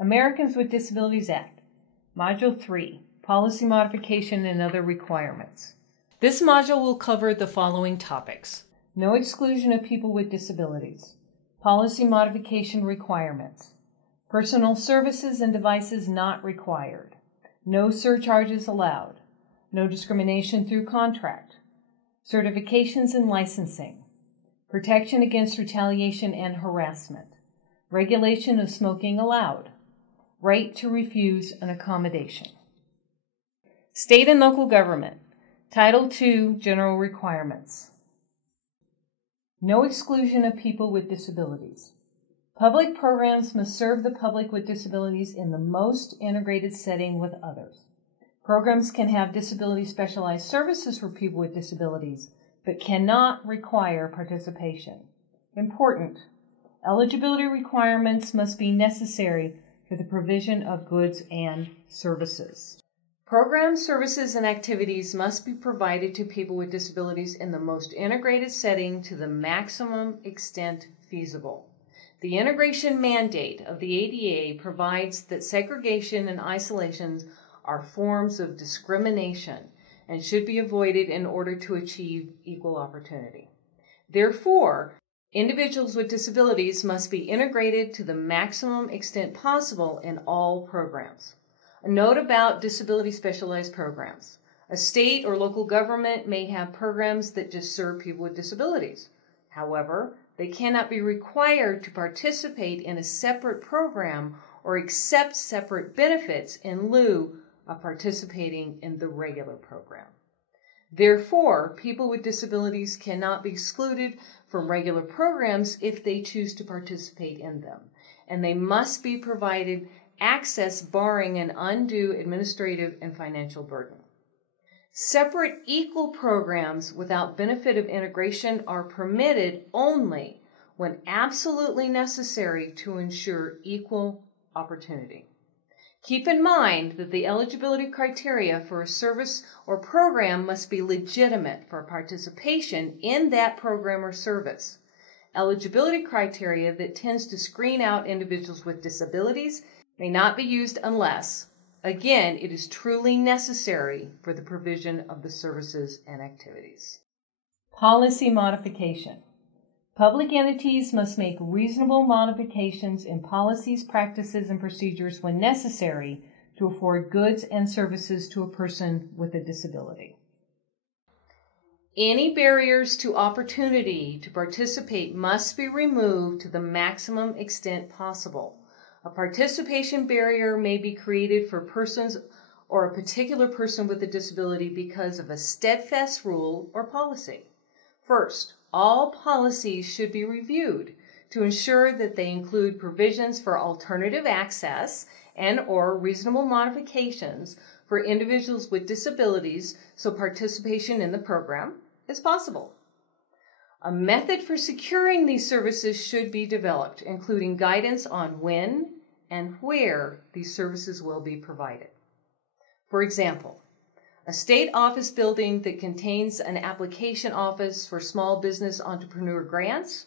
Americans with Disabilities Act, Module 3, Policy Modification and Other Requirements. This module will cover the following topics: no exclusion of people with disabilities, policy modification requirements, personal services and devices not required, no surcharges allowed, no discrimination through contract, certifications and licensing, protection against retaliation and harassment, regulation of smoking allowed, right to refuse an accommodation. State and local government, Title II, General Requirements. No exclusion of people with disabilities. Public programs must serve the public with disabilities in the most integrated setting with others. Programs can have disability specialized services for people with disabilities, but cannot require participation. Important. Eligibility requirements must be necessary for the provision of goods and services. Programs, services, and activities must be provided to people with disabilities in the most integrated setting to the maximum extent feasible. The integration mandate of the ADA provides that segregation and isolation are forms of discrimination and should be avoided in order to achieve equal opportunity. Therefore, individuals with disabilities must be integrated to the maximum extent possible in all programs. A note about disability specialized programs. A state or local government may have programs that just serve people with disabilities. However, they cannot be required to participate in a separate program or accept separate benefits in lieu of participating in the regular program. Therefore, people with disabilities cannot be excluded from regular programs if they choose to participate in them, and they must be provided access barring an undue administrative and financial burden. Separate equal programs without benefit of integration are permitted only when absolutely necessary to ensure equal opportunity. Keep in mind that the eligibility criteria for a service or program must be legitimate for participation in that program or service. Eligibility criteria that tends to screen out individuals with disabilities may not be used unless, again, it is truly necessary for the provision of the services and activities. Policy modification. Public entities must make reasonable modifications in policies, practices, and procedures when necessary to afford goods and services to a person with a disability. Any barriers to opportunity to participate must be removed to the maximum extent possible. A participation barrier may be created for persons or a particular person with a disability because of a steadfast rule or policy. First, all policies should be reviewed to ensure that they include provisions for alternative access and/or reasonable modifications for individuals with disabilities so participation in the program is possible. A method for securing these services should be developed, including guidance on when and where these services will be provided. For example, a state office building that contains an application office for small business entrepreneur grants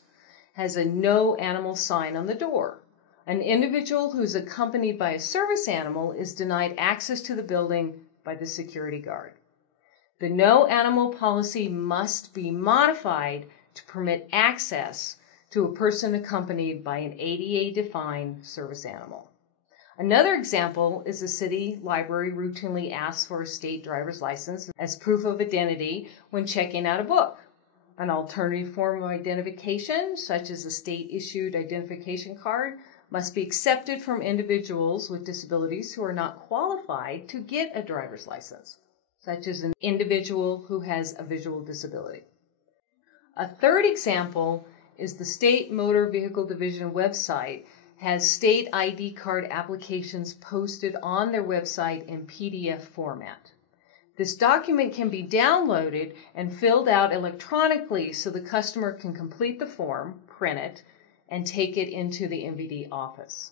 has a no animal sign on the door. An individual who's accompanied by a service animal is denied access to the building by the security guard. The no animal policy must be modified to permit access to a person accompanied by an ADA-defined service animal. Another example is the city library routinely asks for a state driver's license as proof of identity when checking out a book. An alternative form of identification, such as a state-issued identification card, must be accepted from individuals with disabilities who are not qualified to get a driver's license, such as an individual who has a visual disability. A third example is the State Motor Vehicle Division website has state ID card applications posted on their website in PDF format. This document can be downloaded and filled out electronically so the customer can complete the form, print it, and take it into the MVD office.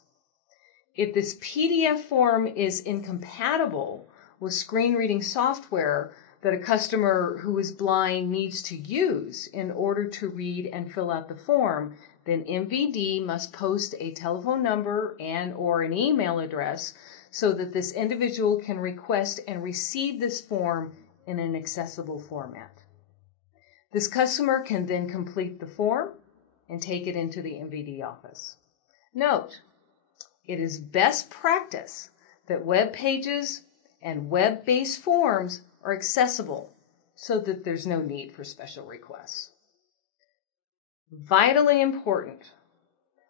If this PDF form is incompatible with screen reading software that a customer who is blind needs to use in order to read and fill out the form, then MVD must post a telephone number and/or an email address so that this individual can request and receive this form in an accessible format. This customer can then complete the form and take it into the MVD office. Note, it is best practice that web pages and web-based forms are accessible so that there's no need for special requests. Vitally important,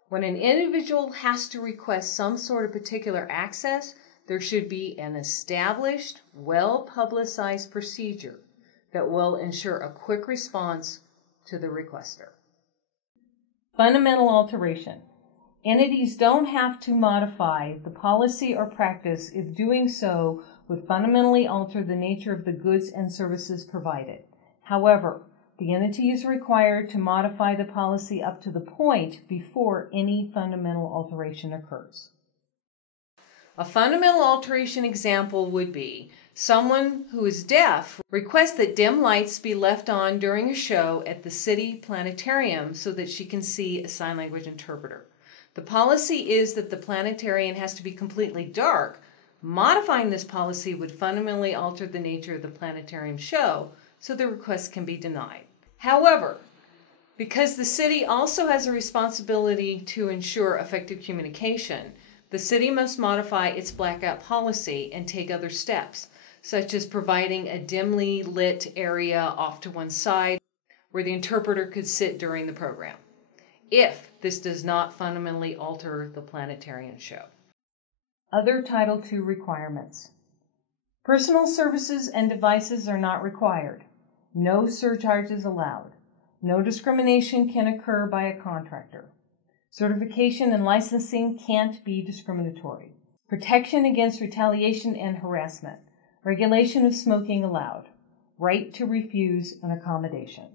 when an individual has to request some sort of particular access, there should be an established, well-publicized procedure that will ensure a quick response to the requester. Fundamental alteration. Entities don't have to modify the policy or practice if doing so would fundamentally alter the nature of the goods and services provided. However, the entity is required to modify the policy up to the point before any fundamental alteration occurs. A fundamental alteration example would be someone who is deaf requests that dim lights be left on during a show at the city planetarium so that she can see a sign language interpreter. The policy is that the planetarium has to be completely dark. Modifying this policy would fundamentally alter the nature of the planetarium show, so the request can be denied. However, because the city also has a responsibility to ensure effective communication, the city must modify its blackout policy and take other steps, such as providing a dimly lit area off to one side where the interpreter could sit during the program, if this does not fundamentally alter the planetarium show. Other Title II requirements. Personal services and devices are not required. No surcharges allowed. No discrimination can occur by a contractor. Certification and licensing can't be discriminatory. Protection against retaliation and harassment. Regulation of smoking allowed. Right to refuse an accommodation.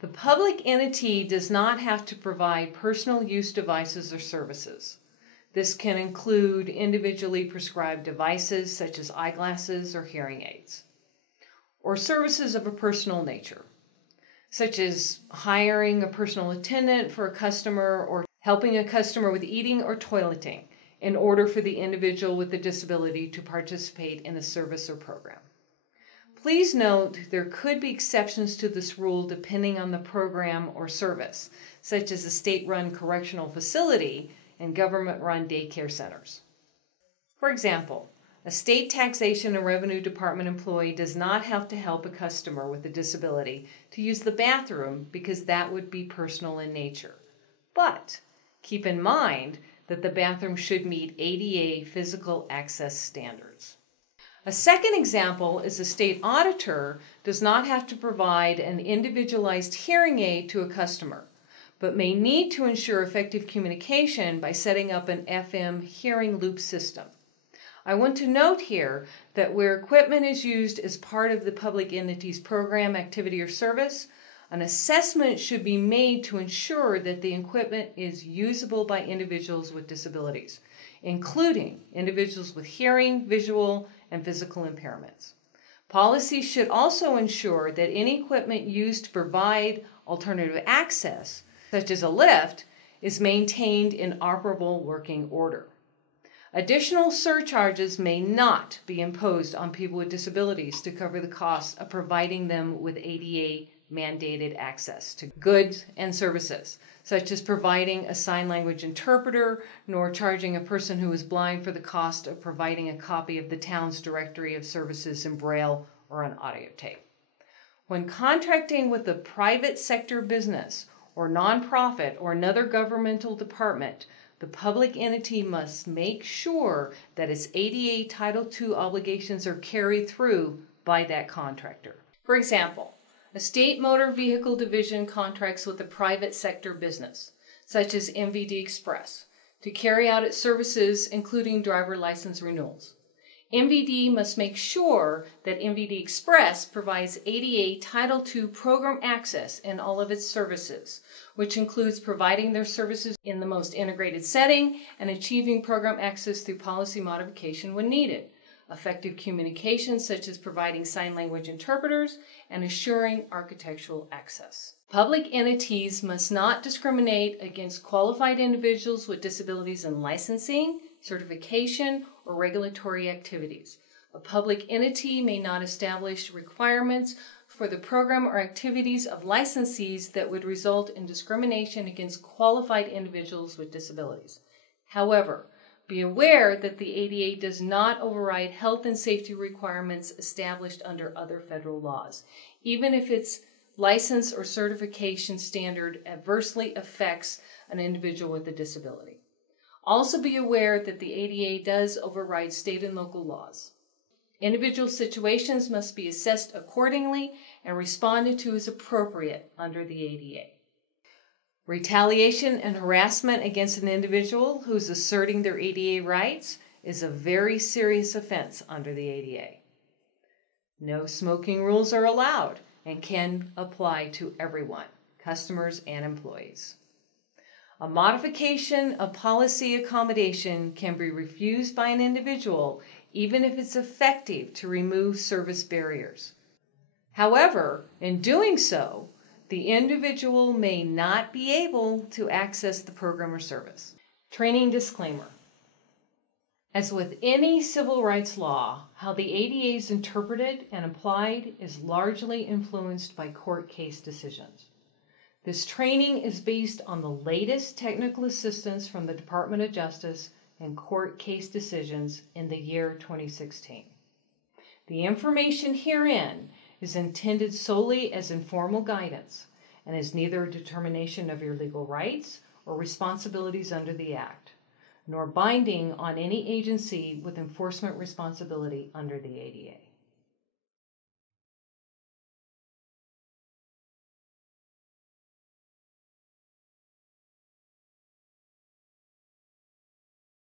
The public entity does not have to provide personal use devices or services. This can include individually prescribed devices such as eyeglasses or hearing aids, or services of a personal nature, such as hiring a personal attendant for a customer or helping a customer with eating or toileting in order for the individual with the disability to participate in a service or program. Please note there could be exceptions to this rule depending on the program or service, such as a state-run correctional facility and government-run daycare centers. For example, a state taxation and revenue department employee does not have to help a customer with a disability to use the bathroom because that would be personal in nature. But keep in mind that the bathroom should meet ADA physical access standards. A second example is a state auditor does not have to provide an individualized hearing aid to a customer, but may need to ensure effective communication by setting up an FM hearing loop system. I want to note here that where equipment is used as part of the public entity's program, activity, or service, an assessment should be made to ensure that the equipment is usable by individuals with disabilities, including individuals with hearing, visual, and physical impairments. Policies should also ensure that any equipment used to provide alternative access, such as a lift, is maintained in operable working order. Additional surcharges may not be imposed on people with disabilities to cover the cost of providing them with ADA mandated access to goods and services, such as providing a sign language interpreter, nor charging a person who is blind for the cost of providing a copy of the town's directory of services in Braille or on audio tape. When contracting with a private sector business or nonprofit or another governmental department, the public entity must make sure that its ADA Title II obligations are carried through by that contractor. For example, a state motor vehicle division contracts with a private sector business, such as MVD Express, to carry out its services, including driver license renewals. MVD must make sure that MVD Express provides ADA Title II program access in all of its services, which includes providing their services in the most integrated setting and achieving program access through policy modification when needed. effective communication such as providing sign language interpreters, and assuring architectural access. Public entities must not discriminate against qualified individuals with disabilities in licensing, certification, or regulatory activities. A public entity may not establish requirements for the program or activities of licensees that would result in discrimination against qualified individuals with disabilities. However, be aware that the ADA does not override health and safety requirements established under other federal laws, even if its license or certification standard adversely affects an individual with a disability. Also be aware that the ADA does override state and local laws. Individual situations must be assessed accordingly and responded to as appropriate under the ADA. Retaliation and harassment against an individual who is asserting their ADA rights is a very serious offense under the ADA. No smoking rules are allowed and can apply to everyone, customers and employees. A modification of policy accommodation can be refused by an individual even if it's effective to remove service barriers. However, in doing so, the individual may not be able to access the program or service. Training disclaimer. As with any civil rights law, how the ADA is interpreted and applied is largely influenced by court case decisions. This training is based on the latest technical assistance from the Department of Justice and court case decisions in the year 2016. The information herein is intended solely as informal guidance and is neither a determination of your legal rights or responsibilities under the Act, nor binding on any agency with enforcement responsibility under the ADA.